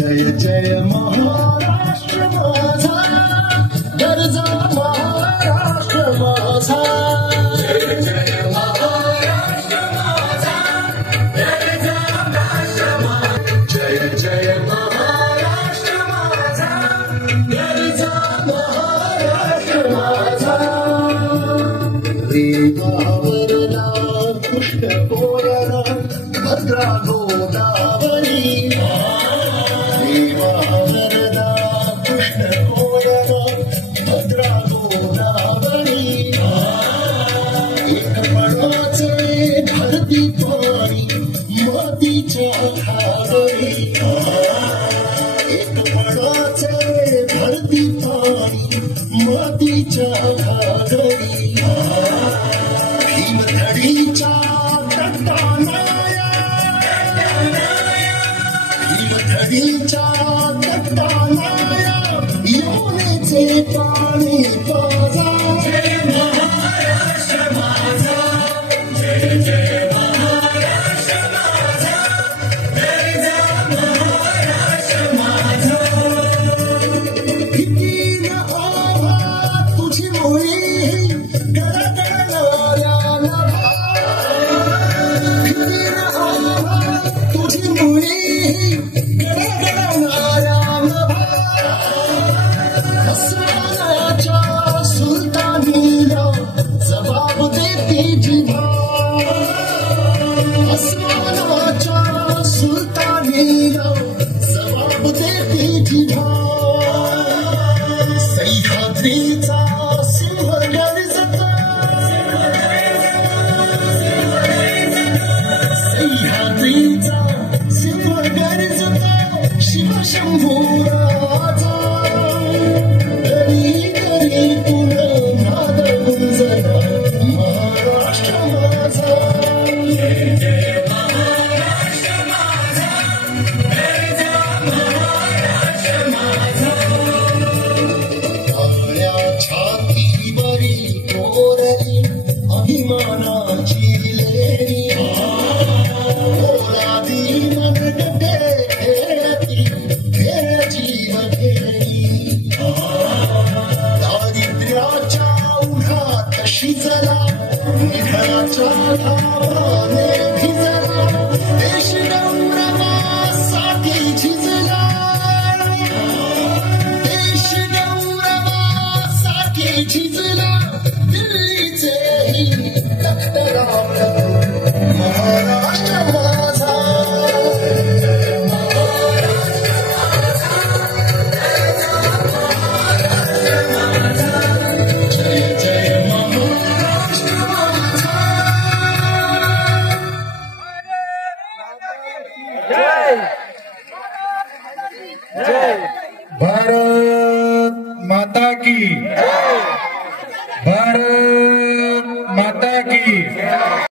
जय जय महाराष्ट्र माझा, गरजा महाराष्ट्र माझा, जय जय महाराष्ट्र माझा, गरजा महाराष्ट्र माझा, जय जय महाराष्ट्र माझा, गरजा महाराष्ट्र माझा. रेवावरला पुष्ट पोरला भद्रा गोदावरी, धरती पाणी मातीच्या घागरी, एक पणाचे धरती पाणी मातीच्या घागरी. भीमथडीच्या तटानाया, भीमथडीच्या तटानाया यमुनेचे पाणी पाजा. जय महाराष्ट्र माझा, जय जय महाराष्ट्र माझा, गरजा महाराष्ट्र माझा. भीतीन आवा तुझी मोळी गडगडणाऱ्या नभा, भीतीन आवा तुझी मोळी गडगडणाऱ्या नभा. अस्मानाच्या सुलतानीला जबाब देती जिभा, अस्मानाच्या सुलतानीला जबाब देती जिभा. सह्याद्रीचा सिंह गर्जता, सह्याद्रीचा सिंह गर्जता, शिवशंभू राजा. तरी तरी तुला नाद गुंजला महाराष्ट्र माझा. जय जय महाराष्ट्र माझा, गरजा महाराष्ट्र माझा. आपल्या छातीवरी कोरली अभिमानाची लेणी, पोलादी मनगटे खेळती खेळ जीव घेणी. दारिद्र्याच्या उन्हात शिजला, निधनाच्या धावाने भिजला, देश गौरवासाठी झिजला, देश गौरवासाठी झिजला. दिल्लीचेही तख्त राखतो महाराष्ट्र माझा. जय जय महाराष्ट्र माझा. भारत माता की, भारत